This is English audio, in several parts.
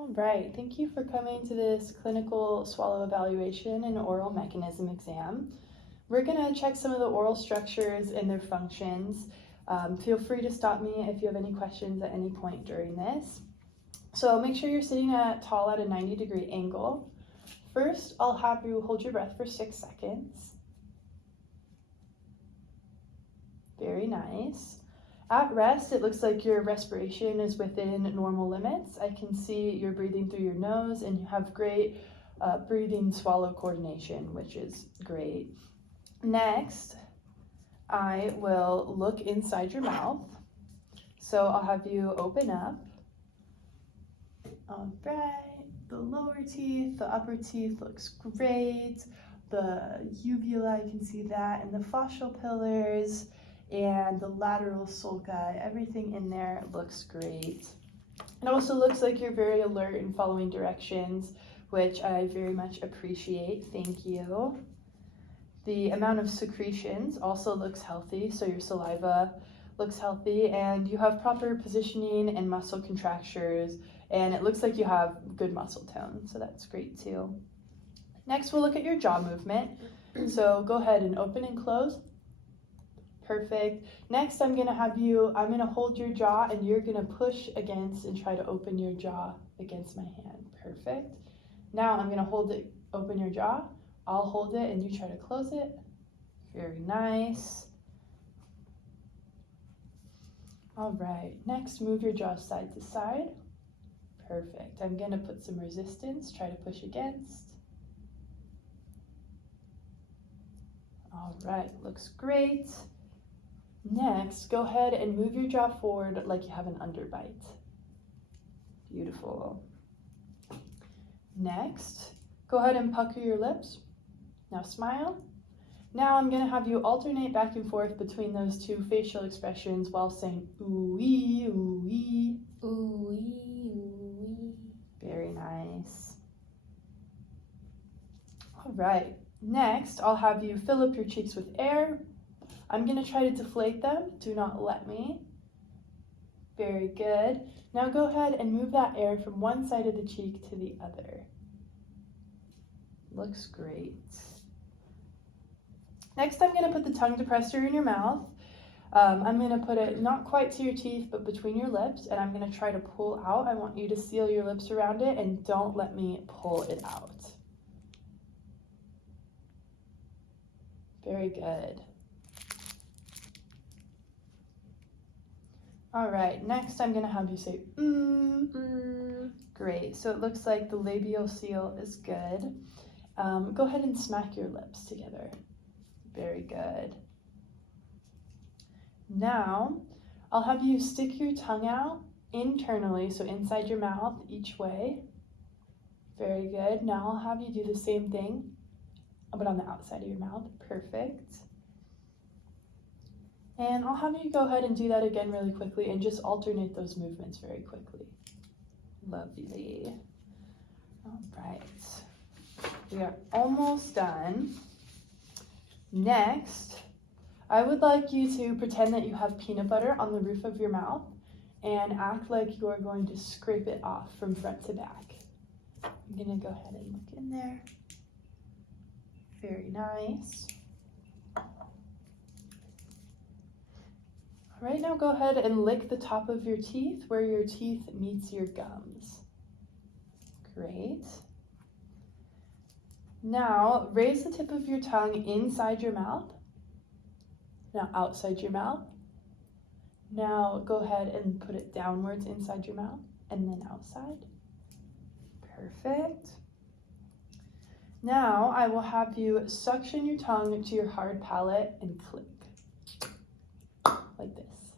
All right, thank you for coming to this clinical swallow evaluation and oral mechanism exam. We're gonna check some of the oral structures and their functions. Feel free to stop me if you have any questions at any point during this. So make sure you're sitting tall at a 90-degree angle. First, I'll have you hold your breath for 6 seconds. Very nice. At rest, it looks like your respiration is within normal limits. I can see you're breathing through your nose and you have great breathing swallow coordination, which is great. Next, I will look inside your mouth. So I'll have you open up. All right, the lower teeth, the upper teeth looks great. The uvula, you can see that, and the fascial pillars, and the lateral sulci, everything in there looks great. It also looks like you're very alert in following directions, which I very much appreciate. Thank you. The amount of secretions also looks healthy, so your saliva looks healthy, and you have proper positioning and muscle contractures, and it looks like you have good muscle tone, so that's great too. Next, we'll look at your jaw movement. So go ahead and open and close. Perfect. Next, I'm gonna hold your jaw and you're gonna push against and try to open your jaw against my hand. Perfect. Now I'm gonna open your jaw. I'll hold it and you try to close it. Very nice. All right, next move your jaw side to side. Perfect. I'm gonna put some resistance, try to push against. All right, looks great. Next, go ahead and move your jaw forward like you have an underbite. Beautiful. Next, go ahead and pucker your lips. Now smile. Now I'm going to have you alternate back and forth between those two facial expressions while saying ooh-wee, ooh-wee. Ooh-wee, ooh-wee. Very nice. All right. Next, I'll have you fill up your cheeks with air. I'm going to try to deflate them. Do not let me. Very good. Now go ahead and move that air from one side of the cheek to the other. Looks great. Next, I'm going to put the tongue depressor in your mouth. I'm going to put it not quite to your teeth, but between your lips, and I'm going to try to pull out. I want you to seal your lips around it, and don't let me pull it out. Very good. All right, next I'm going to have you say, Great, so it looks like the labial seal is good. Go ahead and smack your lips together. Very good. Now, I'll have you stick your tongue out internally, so inside your mouth each way. Very good. Now I'll have you do the same thing, but on the outside of your mouth. Perfect. And I'll have you go ahead and do that again really quickly and just alternate those movements very quickly. Lovely. All right. We are almost done. Next, I would like you to pretend that you have peanut butter on the roof of your mouth and act like you're going to scrape it off from front to back. I'm gonna go ahead and look in there. Very nice. All right, now go ahead and lick the top of your teeth where your teeth meets your gums. Great. Now, raise the tip of your tongue inside your mouth. Now outside your mouth. Now go ahead and put it downwards inside your mouth and then outside. Perfect. Now I will have you suction your tongue to your hard palate and click. Like this.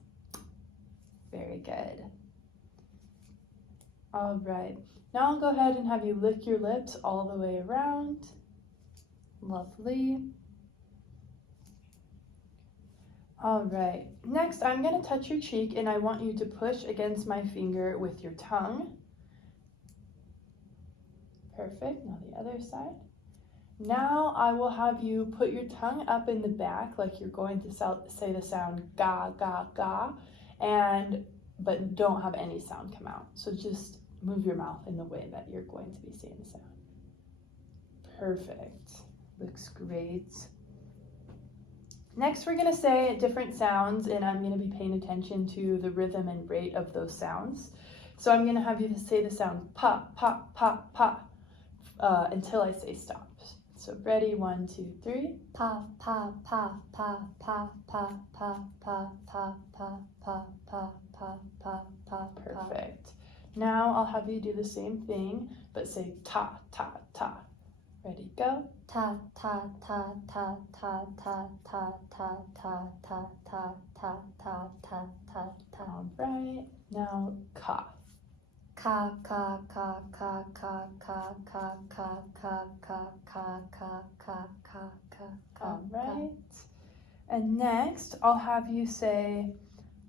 Very good. All right. Now I'll go ahead and have you lick your lips all the way around. Lovely. All right. Next, I'm going to touch your cheek and I want you to push against my finger with your tongue. Perfect. Now the other side. Now I will have you put your tongue up in the back like you're going to say the sound ga, ga, ga, but don't have any sound come out. So just move your mouth in the way that you're going to be saying the sound. Perfect. Looks great. Next, we're going to say different sounds, and I'm going to be paying attention to the rhythm and rate of those sounds. So I'm going to have you say the sound pa, pa, pa, pa, until I say stop. So ready, 1, 2, 3. Pa, pa, pa, pa, pa, pa, pa, pa, pa, pa, pa, pa, pa, pa, pa. Perfect. Now I'll have you do the same thing, but say ta, ta, ta. Ready, go. Ta, ta, ta, ta, ta, ta, ta, ta, ta, ta, ta, ta, ta, ta, ta, ta. All right. Now ka. Ka, ka, ka, ka, ka, ka, ka, ka, ka, ka, ka, ka, ka, ka, ka. All right. And next, I'll have you say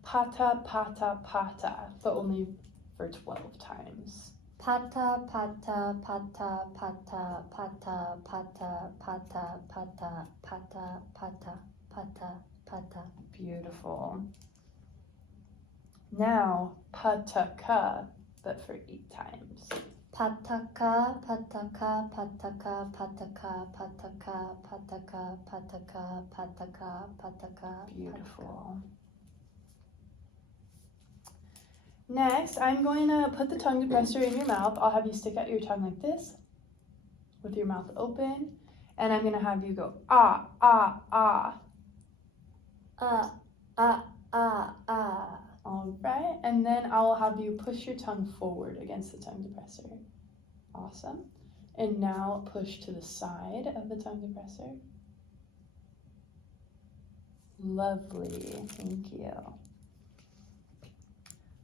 pata, pata, pata, but only for 12 times. Pata, pata, pata, pata, pata, pata, pata, pata, pata, pata, pata, pata. Beautiful. Now, pataka, but for 8 times. Pataka, pataka, pataka, pataka, pataka, pataka, pataka, pataka, pataka. Beautiful. Next, I'm going to put the tongue depressor in your mouth. I'll have you stick out your tongue like this with your mouth open. And I'm going to have you go ah, ah, ah. Ah, ah, ah, ah. All right. And then I'll have you push your tongue forward against the tongue depressor. Awesome. And now push to the side of the tongue depressor. Lovely. Thank you.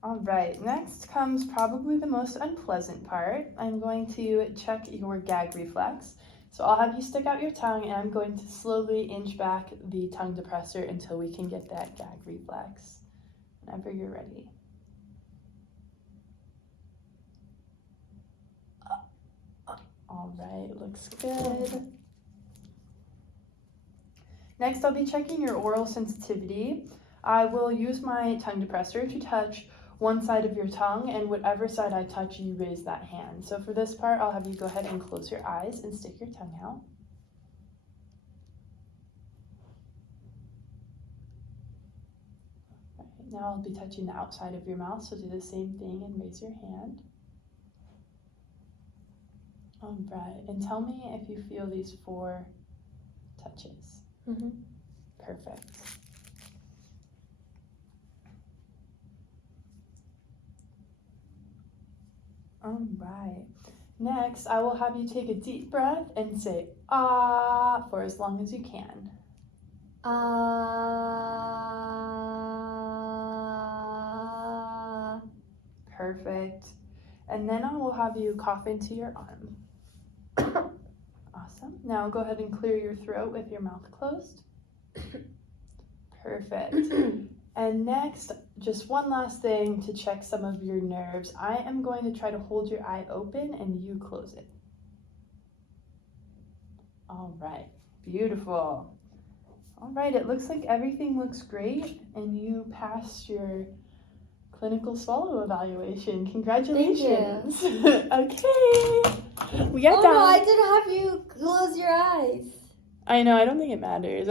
All right, next comes probably the most unpleasant part. I'm going to check your gag reflex. So I'll have you stick out your tongue, and I'm going to slowly inch back the tongue depressor until we can get that gag reflex. Whenever you're ready. All right, looks good. Next, I'll be checking your oral sensitivity. I will use my tongue depressor to touch one side of your tongue, and whatever side I touch, you raise that hand. So for this part, I'll have you go ahead and close your eyes and stick your tongue out. All right, now I'll be touching the outside of your mouth, so do the same thing and raise your hand. All right, and tell me if you feel these 4 touches. Mm-hmm. Perfect. All right. Next, I will have you take a deep breath and say ah for as long as you can. Ah. Perfect. And then I will have you cough into your arm. Awesome. Now go ahead and clear your throat with your mouth closed. Perfect. And next, just one last thing to check some of your nerves. I am going to try to hold your eye open and you close it. All right, beautiful. All right, it looks like everything looks great and you passed your clinical swallow evaluation. Congratulations. Thank you. Okay. We got Oh done. no, I didn't have you close your eyes. I know, I don't think it matters.